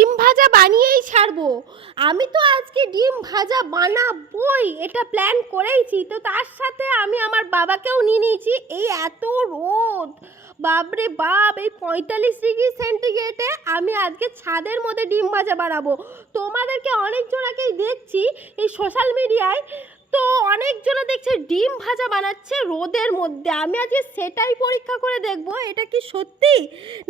ডিম ভাজা বানিয়েই ছাড়বো। আমি তো আজকে ডিম ভাজা বানাবোই, এটা প্ল্যান করেইছি। তো তার সাথে আমি আমার বাবাকেও নিয়ে নিয়েছি। এই এত রোদ, বাপরে বাপ, এই 45 ডিগ্রি সেন্টিগ্রেডে আমি আজকে ছাদের মধ্যে ডিম ভাজা বানাবো। তোমাদেরকে অনেকজনকেই দেখছি এই সোশ্যাল মিডিয়ায়, তো অনেকজনে দেখছে ডিম ভাজা বানাচ্ছে রোদের মধ্যে। আমি আজকে সেটাই পরীক্ষা করে দেখব এটা কি সত্যি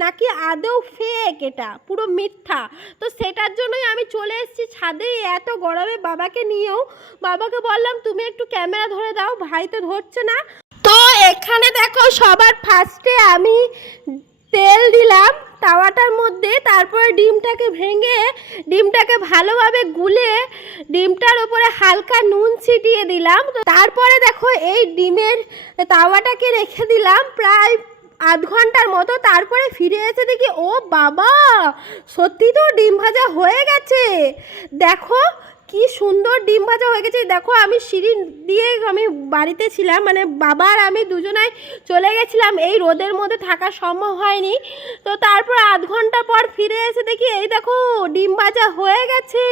নাকি আদৌ ফেক, এটা পুরো মিথ্যা। তো সেটার জন্যই আমি চলে এসেছি ছাদে এত গরমে বাবাকে নিয়েও। বাবাকে বললাম তুমি একটু ক্যামেরা ধরে দাও, ভাই তো ধরছে না। তো এখানে দেখো সবার ফার্স্টে আমি তেল দিলাম তাওয়াটার মধ্যে, তারপরে ডিমটাকে ভেঙে ডিমটাকে ভালোভাবে গুলে ডিমটার উপরে হালকা নুন ছিটিয়ে দিলাম। তারপরে দেখো এই ডিমের তাওয়াটাকে রেখে দিলাম প্রায় আধ ঘন্টার মতো। তারপরে ফিরে এসে দেখি ও বাবা, সত্যি তো ডিম ভাজা হয়ে গেছে। দেখো কি সুন্দর ডিম ভাজা হয়ে গেছে। দেখো আমি সিঁড়ি দিয়ে আমি বাড়িতে ছিলাম, মানে বাবা আর আমি দুজনাই চলে গেছিলাম, এই রোদের মধ্যে থাকা সম্ভব হয়নি। তো তারপর আধ ঘন্টা পর ফিরে এসে দেখি এই দেখো ডিম ভাজা হয়ে গেছে,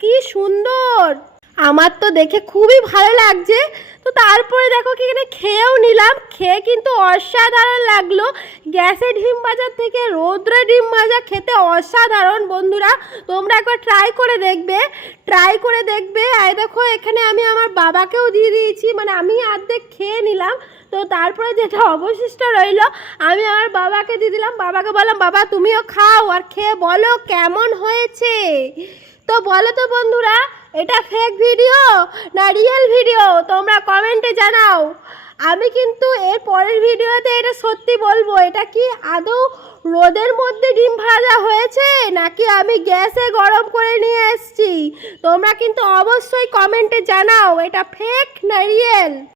কি সুন্দর। আমার তো দেখে খুবই ভালো লাগছে। তো তারপরে দেখো কি এখানে খেয়েও নিলাম, খেয়ে কিন্তু অসাধারণ লাগলো। গ্যাসে ডিম ভাজার থেকে রোদ্রে ডিম ভাজা খেতে অসাধারণ। বন্ধুরা তোমরা একবার ট্রাই করে দেখবে। এই দেখো এখানে আমি আমার বাবাকেও দিয়ে দিয়েছি, মানে আমি অর্ধেক খেয়ে নিলাম। তো তারপরে যেটা অবশিষ্ট রইলো আমি আমার বাবাকে দিয়ে দিলাম। বাবাকে বললাম বাবা তুমিও খাও আর খেয়ে বলো কেমন হয়েছে। তো বলো তো বন্ধুরা, এটা ফেক ভিডিও না রিয়েল ভিডিও, তোমরা কমেন্টে জানাও। আমি কিন্তু এর পরের ভিডিওতে এটা সত্যি বলবো, এটা কি আদৌ রোদের মধ্যে ডিম ভাজা হয়েছে নাকি আমি গ্যাসে গরম করে নিয়ে এসেছি। তোমরা কিন্তু অবশ্যই কমেন্টে জানাও এটা ফেক না রিয়েল।